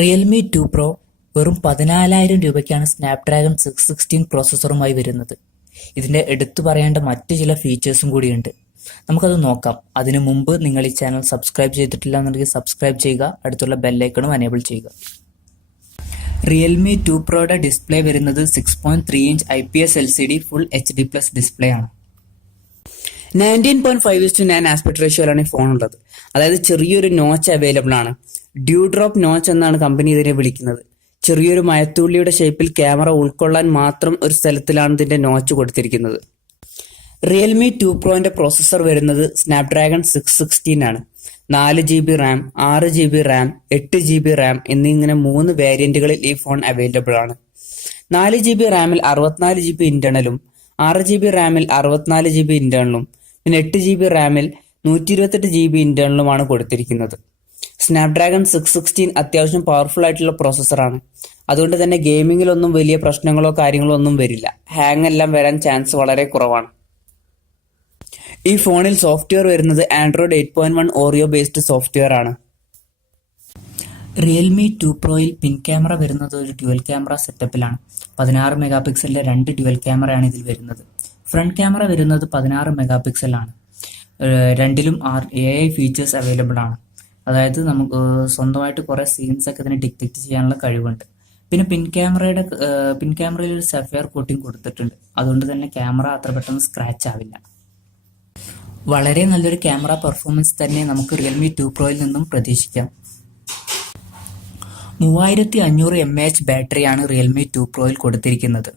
Realme 2 pro വെറും 14,000 രൂപയ്ക്കാണ് Snapdragon 616 പ്രോസസ്സറുമായി വരുന്നത്. ഇതിൻ്റെ എടുത്തു പറയേണ്ട മറ്റു ചില ഫീച്ചേഴ്സും കൂടിയുണ്ട്. നമുക്കത് നോക്കാം. അതിനു മുമ്പ് നിങ്ങൾ ഈ ചാനൽ സബ്സ്ക്രൈബ് ചെയ്തിട്ടില്ല എന്നുണ്ടെങ്കിൽ സബ്സ്ക്രൈബ് ചെയ്യുക, അടുത്തുള്ള ബെല്ലൈക്കണും എനേബിൾ ചെയ്യുക. റിയൽമി 2 പ്രോയുടെ ഡിസ്പ്ലേ വരുന്നത് 6.3 inch IPS LCD full HD+ display ആണ്. 19.5:9 ആസ്പെക്ട് റേഷ്യോയിലാണ് ഈ ഫോൺ ഉള്ളത്. അതായത് ചെറിയൊരു നോച്ച് അവൈലബിൾ ആണ്. ഡ്യൂ ഡ്രോപ്പ് നോച്ച് എന്നാണ് കമ്പനി ഇതിനെ വിളിക്കുന്നത്. ചെറിയൊരു മയത്തുള്ളിയുടെ ഷേപ്പിൽ ക്യാമറ ഉൾക്കൊള്ളാൻ മാത്രം ഒരു സ്ഥലത്തിലാണ് ഇതിന്റെ നോച്ച് കൊടുത്തിരിക്കുന്നത്. റിയൽമി 2 പ്രോന്റെ പ്രോസസ്സർ വരുന്നത് സ്നാപ്ഡ്രാഗൺ 616 ആണ്. 4GB Ram, 6GB Ram, 8GB Ram എന്നിങ്ങനെ 3 വേരിയന്റുകളിൽ ഈ ഫോൺ അവൈലബിൾ ആണ്. 4GB റാമിൽ 64GB ഇന്റേണലും 6GB റാമിൽ 64GB ഇന്റേണലും പിന്നെ 8GB റാമിൽ 128GB ഇന്റേണലുമാണ് കൊടുത്തിരിക്കുന്നത്. സ്നാപ്ഡ്രാഗൺ 616 അത്യാവശ്യം പവർഫുൾ ആയിട്ടുള്ള പ്രോസസ്സറാണ്. അതുകൊണ്ട് തന്നെ ഗെയിമിങ്ങിലൊന്നും വലിയ പ്രശ്നങ്ങളോ കാര്യങ്ങളോ ഒന്നും വരില്ല. ഹാങ് എല്ലാം വരാൻ ചാൻസ് വളരെ കുറവാണ്. ഈ ഫോണിൽ സോഫ്റ്റ്വെയർ വരുന്നത് ആൻഡ്രോയിഡ് 8.1 ഓറിയോ ബേസ്ഡ് സോഫ്റ്റ്വെയർ ആണ്. റിയൽമി 2 പ്രോയിൽ പിൻ ക്യാമറ വരുന്നത് ഒരു ഡ്യുവൽ ക്യാമറ സെറ്റപ്പിലാണ്. 16 മെഗാ പിക്സലിന്റെ 2 ഡ്യുവൽ ക്യാമറയാണ് ഇതിൽ വരുന്നത്. ഫ്രണ്ട് ക്യാമറ വരുന്നത് 16 മെഗാ പിക്സലാണ്. രണ്ടിലും AI ഫീച്ചേഴ്സ് അവൈലബിൾ ആണ്. അതായത് നമുക്ക് സ്വന്തമായിട്ട് കുറേ സീൻസ് ഒക്കെ ഇതിന് ഡിറ്റക്ട് ചെയ്യാനുള്ള കഴിവുണ്ട്. പിന്നെ പിൻ ക്യാമറയിൽ ഒരു സഫയർ കോട്ടിംഗ് കൊടുത്തിട്ടുണ്ട്. അതുകൊണ്ട് തന്നെ ക്യാമറ അത്ര പെട്ടെന്ന് സ്ക്രാച്ച് ആവില്ല. വളരെ നല്ലൊരു ക്യാമറ പെർഫോമൻസ് തന്നെ നമുക്ക് റിയൽമി 2 പ്രോയിൽ നിന്നും പ്രതീക്ഷിക്കാം. 3500 mAh ബാറ്ററിയാണ് റിയൽമി 2 പ്രോയിൽ കൊടുത്തിരിക്കുന്നത്.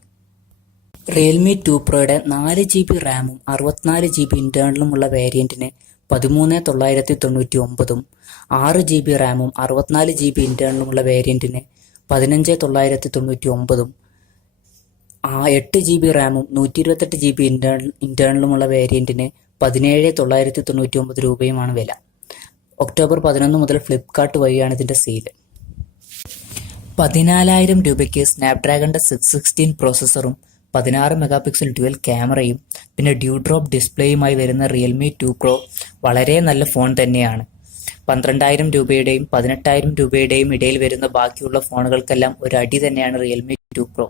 റിയൽമി 2 പ്രോയുടെ 4GB റാമും 64GB ഇന്റേണലും ഉള്ള വേരിയന്റിന് 13,999ഉം 6GB റാമും 64GB ഇന്റേണലുമുള്ള വേരിയന്റിന് 15,999ഉം 8GB റാമും 128GB ഇന്റേണലുമുള്ള വേരിയന്റിന് 17,999 രൂപയുമാണ് വില. ഒക്ടോബർ 11 മുതൽ ഫ്ലിപ്കാർട്ട് വഴിയാണ് ഇതിന്റെ സെയിൽ. 14,000 രൂപയ്ക്ക് സ്നാപ്ഡ്രാഗണിന്റെ 616 പ്രോസസ്സറും 16 മെഗാ പിക്സൽ ഡ്യുവൽ ക്യാമറയും പിന്നെ ഡ്യൂ ഡ്രോപ്പ് ഡിസ്പ്ലേയുമായി വരുന്ന റിയൽമി 2 പ്രോ വളരെ നല്ല ഫോൺ തന്നെയാണ്. 12,000 രൂപയുടെയും 18,000 രൂപയുടെയും ഇടയിൽ വരുന്ന ബാക്കിയുള്ള ഫോണുകൾക്കെല്ലാം ഒരു അടി തന്നെയാണ് റിയൽമി 2 പ്രോ.